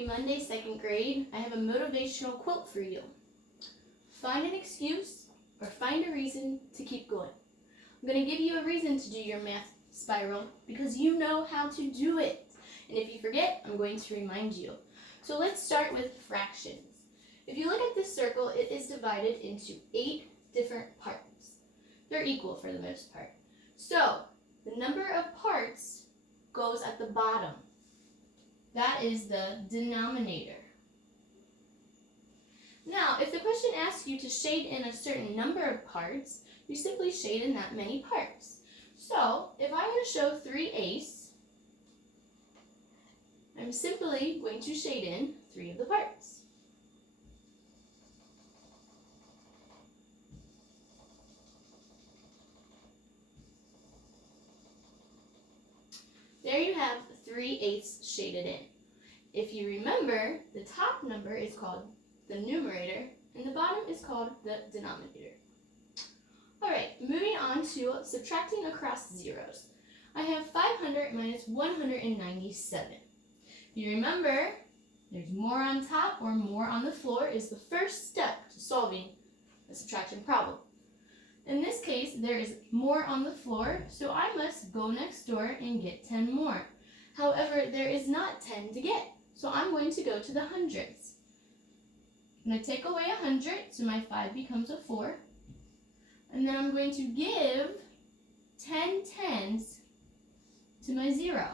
Happy Monday, 2nd grade. I have a motivational quote for you. Find an excuse or find a reason to keep going. I'm going to give you a reason to do your math spiral because you know how to do it. And if you forget, I'm going to remind you. So let's start with fractions. If you look at this circle, it is divided into 8 different parts. They're equal for the most part. So the number of parts goes at the bottom. That is the denominator. Now, if the question asks you to shade in a certain number of parts, you simply shade in that many parts. So, if I want to show 3/8, I'm simply going to shade in 3 of the parts. There you have 3/8 shaded in. If you remember, the top number is called the numerator and the bottom is called the denominator. Alright, moving on to subtracting across zeros. I have 500 minus 197. If you remember, there's more on top or more on the floor is the first step to solving a subtraction problem. In this case, there is more on the floor, so I must go next door and get 10 more. However, there is not 10 to get, so I'm going to go to the hundreds. I'm going to take away 100, so my 5 becomes a 4. And then I'm going to give 10 tens to my 0.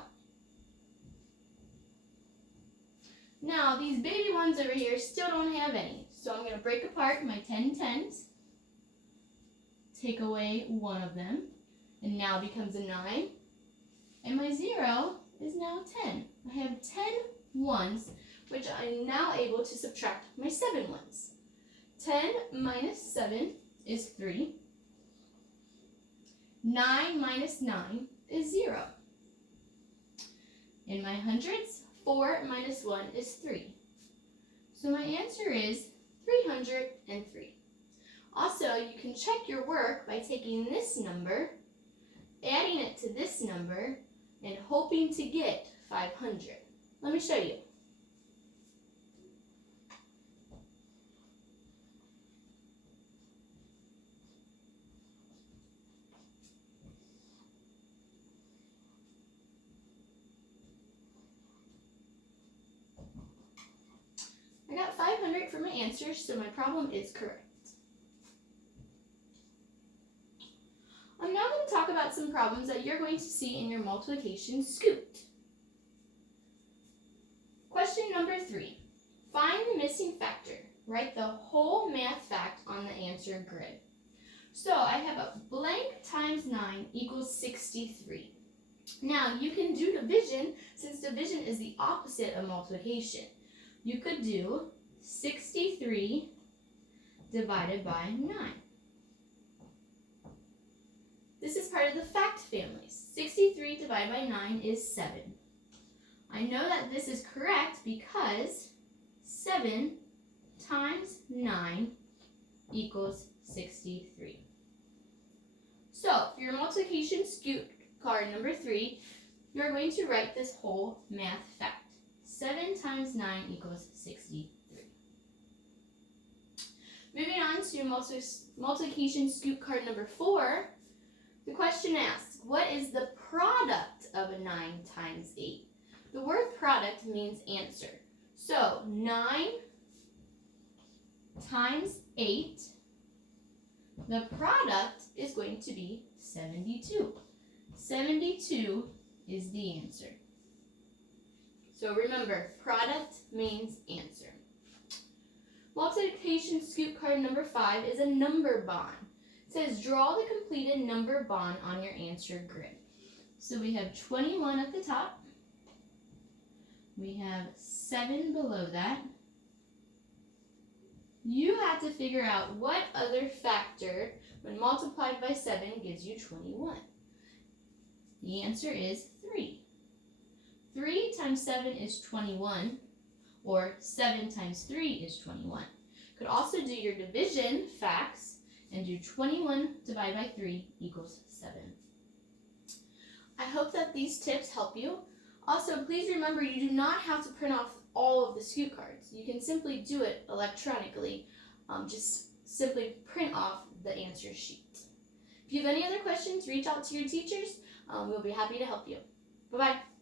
Now, these baby ones over here still don't have any, so I'm going to break apart my 10 tens. Take away one of them, and now becomes a 9, and my 0 is now 10. I have 10 ones, which I'm now able to subtract my 7 ones. 10 minus 7 is 3. 9 minus 9 is 0. In my hundreds, 4 minus 1 is 3. So my answer is 303. Also, you can check your work by taking this number, adding it to this number, and hoping to get 500. Let me show you. I got 500 for my answer, so my problem is correct. I'm now going to talk about some problems that you're going to see in your multiplication scoot. Question number 3. Find the missing factor. Write the whole math fact on the answer grid. So I have a blank times 9 equals 63. Now you can do division since division is the opposite of multiplication. You could do 63 divided by 9. This is part of the fact family. 63 divided by 9 is 7. I know that this is correct because 7 times 9 equals 63. So, for your multiplication scoot card number 3, you're going to write this whole math fact. 7 times 9 equals 63. Moving on to multiplication scoot card number 4, the question asks, what is the product of a 9 times 8? The word product means answer. So 9 times 8, the product is going to be 72. 72 is the answer. So remember, product means answer. Multiplication scoot card number 5 is a number bond. It says draw the completed number bond on your answer grid. So we have 21 at the top. We have 7 below that. You have to figure out what other factor, when multiplied by 7, gives you 21. The answer is 3. 3 times 7 is 21, or 7 times 3 is 21. You could also do your division facts and do 21 divided by 3 equals 7. I hope that these tips help you. Also, please remember you do not have to print off all all of the scoop cards. You can simply do it electronically. Just simply print off the answer sheet. If you have any other questions, reach out to your teachers. We'll be happy to help you. Bye-bye.